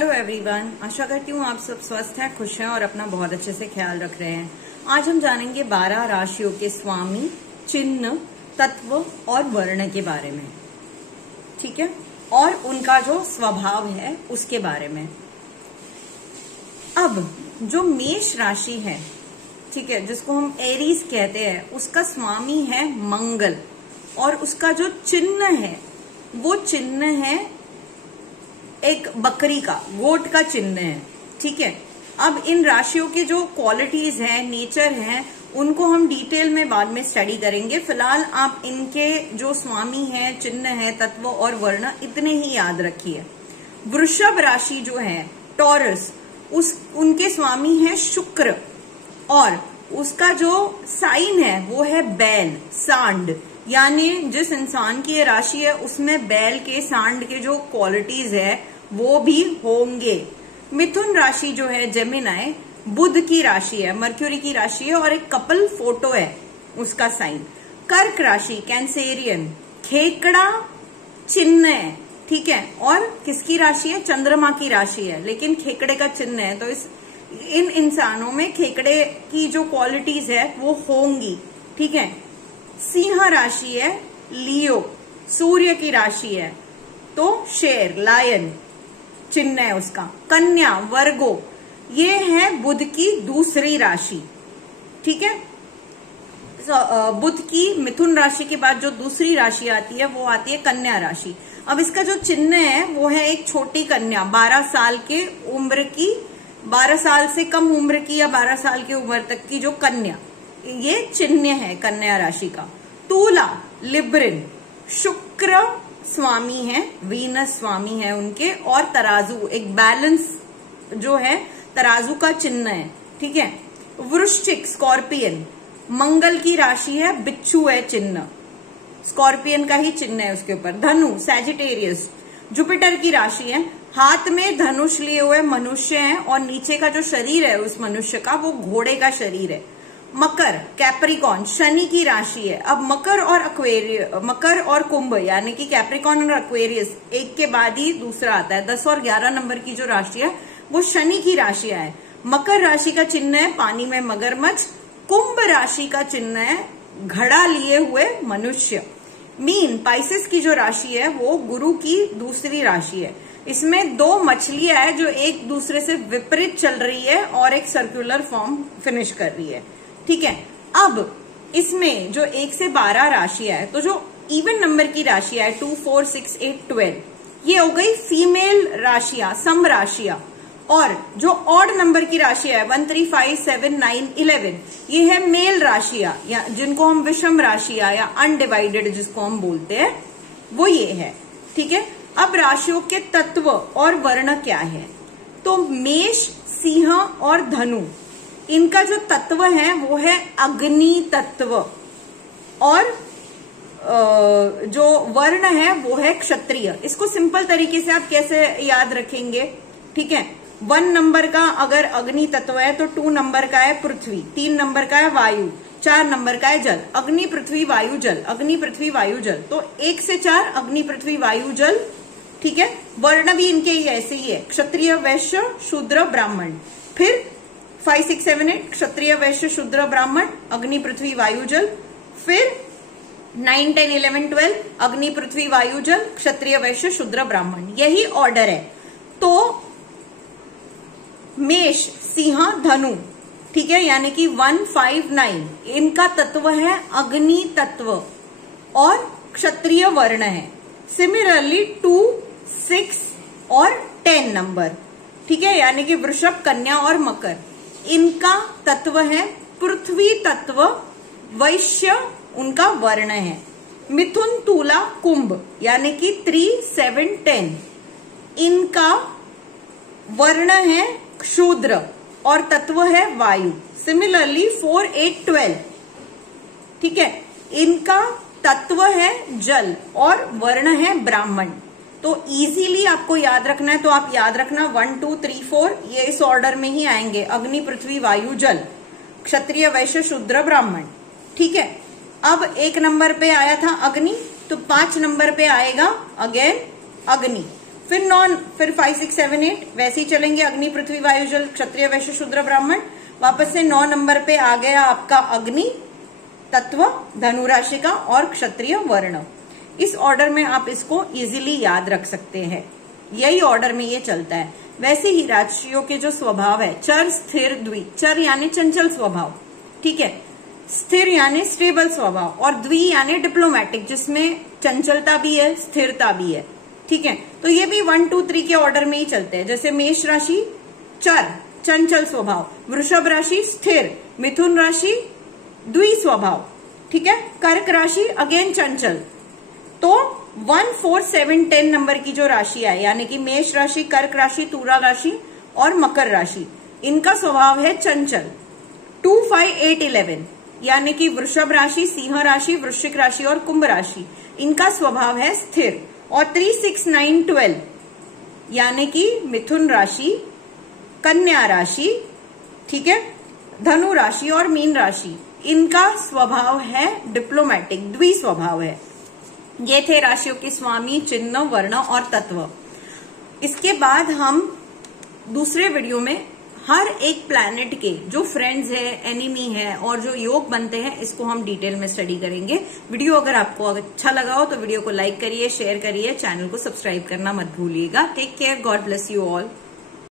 Hello everyone, आशा करती हूँ आप सब स्वस्थ हैं, खुश हैं और अपना बहुत अच्छे से ख्याल रख रहे हैं। आज हम जानेंगे 12 राशियों के स्वामी, चिन्ह, तत्व और वर्ण के बारे में, ठीक है, और उनका जो स्वभाव है उसके बारे में। अब जो मेष राशि है, ठीक है, जिसको हम एरीज कहते हैं, उसका स्वामी है मंगल और उसका जो चिन्ह है वो चिन्ह है एक बकरी का, गोट का चिन्ह है, ठीक है। अब इन राशियों के जो क्वालिटीज हैं, नेचर हैं, उनको हम डिटेल में बाद में स्टडी करेंगे। फिलहाल आप इनके जो स्वामी है, चिन्ह है, तत्व और वर्ण इतने ही याद रखिए। वृषभ राशि जो है, टॉरस, उनके स्वामी है शुक्र और उसका जो साइन है वो है बैल, सांड, यानी जिस इंसान की ये राशि है उसमें बैल के, सांड के जो क्वालिटीज है वो भी होंगे। मिथुन राशि जो है, जेमिनाई, बुध की राशि है, मर्क्यूरी की राशि है और एक कपल फोटो है उसका साइन। कर्क राशि, कैंसेरियन, खेकड़ा चिन्ह है, ठीक है, और किसकी राशि है? चंद्रमा की राशि है, लेकिन खेकड़े का चिन्ह है, तो इन इंसानों में खेकड़े की जो क्वालिटीज है वो होंगी, ठीक है। सिंह राशि है, लियो, सूर्य की राशि है, तो शेर, लायन चिन्ह है उसका। कन्या, वर्गो, ये है बुध की दूसरी राशि, ठीक है। बुध की मिथुन राशि के बाद जो दूसरी राशि आती है वो आती है कन्या राशि। अब इसका जो चिन्ह है वो है एक छोटी कन्या, 12 साल के उम्र की, 12 साल से कम उम्र की या 12 साल की उम्र तक की जो कन्या, ये चिन्ह है कन्या राशि का। तुला, लिब्रिन, शुक्र स्वामी है, वीनस स्वामी है उनके, और तराजू, एक बैलेंस जो है तराजू का चिन्ह है, ठीक है। वृश्चिक, स्कॉर्पियन, मंगल की राशि है, बिच्छू है चिन्ह, स्कॉर्पियन का ही चिन्ह है उसके ऊपर। धनु, सैजिटेरियस, जुपिटर की राशि है, हाथ में धनुष लिए हुए मनुष्य है और नीचे का जो शरीर है उस मनुष्य का वो घोड़े का शरीर है। मकर, कैप्रिकॉन, शनि की राशि है। अब मकर और कुंभ, यानी कि कैप्रिकॉन और एक्वेरियस एक के बाद ही दूसरा आता है। 10 और 11 नंबर की जो राशि है वो शनि की राशि है। मकर राशि का चिन्ह है पानी में मगरमच्छ, कुंभ राशि का चिन्ह है घड़ा लिए हुए मनुष्य। मीन, पाइसेस की जो राशि है वो गुरु की दूसरी राशि है। इसमें 2 मछलियां है जो एक दूसरे से विपरीत चल रही है और एक सर्कुलर फॉर्म फिनिश कर रही है, ठीक है। अब इसमें जो 1 से 12 राशियां है, तो जो इवन नंबर की राशियां है 2, 4, 6, 8, 12, ये हो गई फीमेल राशियां, सम राशियां। और जो ऑड नंबर की राशि है 1, 3, 5, 7, 9, 11, ये है मेल राशियां, या जिनको हम विषम राशियां या अनडिवाइडेड जिसको हम बोलते हैं, वो ये है, ठीक है। अब राशियों के तत्व और वर्ण क्या है? तो मेष, सिंह और धनु, इनका जो तत्व है वो है अग्नि तत्व, और जो वर्ण है वो है क्षत्रिय। इसको सिंपल तरीके से आप कैसे याद रखेंगे, ठीक है। 1 नंबर का अगर अग्नि तत्व है तो 2 नंबर का है पृथ्वी, 3 नंबर का है वायु, 4 नंबर का है जल। अग्नि, पृथ्वी, वायु, जल, अग्नि, पृथ्वी, वायु, जल, तो 1 से 4 अग्नि, पृथ्वी, वायु, जल, ठीक है। वर्ण भी इनके ही ऐसे ही है, क्षत्रिय, वैश्य, शूद्र, ब्राह्मण। फिर 5, 6, 7, 8 क्षत्रिय, वैश्य, शूद्र, ब्राह्मण, अग्नि, पृथ्वी, वायु, जल। फिर 9, 10, 11, 12 अग्नि, पृथ्वी, वायु, जल, क्षत्रिय, वैश्य, शूद्र, ब्राह्मण, यही ऑर्डर है। तो मेष, सिंह, धनु, ठीक है, यानी कि 1, 5, 9 इनका तत्व है अग्नि तत्व और क्षत्रिय वर्ण है। सिमिलरली 2, 6 और 10 नंबर, ठीक है, यानी कि वृषभ, कन्या और मकर, इनका तत्व है पृथ्वी तत्व, वैश्य उनका वर्ण है। मिथुन, तुला, कुंभ, यानी कि 3, 7, 10 इनका वर्ण है शूद्र और तत्व है वायु। सिमिलरली 4, 8, 12, ठीक है, इनका तत्व है जल और वर्ण है ब्राह्मण। तो इजीली आपको याद रखना है, तो आप याद रखना 1, 2, 3, 4 ये इस ऑर्डर में ही आएंगे, अग्नि, पृथ्वी, वायु, जल, क्षत्रिय, वैश्य, शूद्र, ब्राह्मण, ठीक है। अब 1 नंबर पे आया था अग्नि, तो 5 नंबर पे आएगा अगेन अग्नि। फिर 5, 6, 7, 8 वैसे ही चलेंगे, अग्नि पृथ्वी वायु जल क्षत्रिय वैश्य शूद्र ब्राह्मण। वापस से 9 नंबर पे आ गया आपका अग्नि तत्व धनु राशि का और क्षत्रिय वर्ण। इस ऑर्डर में आप इसको इजीली याद रख सकते हैं, यही ऑर्डर में ये चलता है। वैसे ही राशियों के जो स्वभाव है, चर स्थिर द्वि, चर यानी चंचल स्वभाव, ठीक है, स्थिर यानी स्टेबल स्वभाव, और द्वि यानी डिप्लोमेटिक जिसमें चंचलता भी है स्थिरता भी है, ठीक है। तो ये भी 1, 2, 3 के ऑर्डर में ही चलते हैं। जैसे मेष राशि चर चंचल स्वभाव, वृषभ राशि स्थिर, मिथुन राशि द्वि स्वभाव, ठीक है, कर्क राशि अगेन चंचल। तो 1, 4, 7, 10 नंबर की जो राशि है, यानी कि मेष राशि, कर्क राशि, तुला राशि और मकर राशि, इनका स्वभाव है चंचल। 2, 5, 8, 11 यानी कि वृषभ राशि, सिंह राशि, वृश्चिक राशि और कुंभ राशि, इनका स्वभाव है स्थिर। और 3, 6, 9, 12 यानी कि मिथुन राशि, कन्या राशि, ठीक है, धनु राशि और मीन राशि, इनका स्वभाव है डिप्लोमेटिक, द्वि स्वभाव है। ये थे राशियों के स्वामी, चिन्ह, वर्ण और तत्व। इसके बाद हम दूसरे वीडियो में हर एक प्लैनेट के जो फ्रेंड्स है, एनिमी है और जो योग बनते हैं, इसको हम डिटेल में स्टडी करेंगे। वीडियो अगर आपको अच्छा लगा हो तो वीडियो को लाइक करिए, शेयर करिए, चैनल को सब्सक्राइब करना मत भूलिएगा। Take care, God bless you all.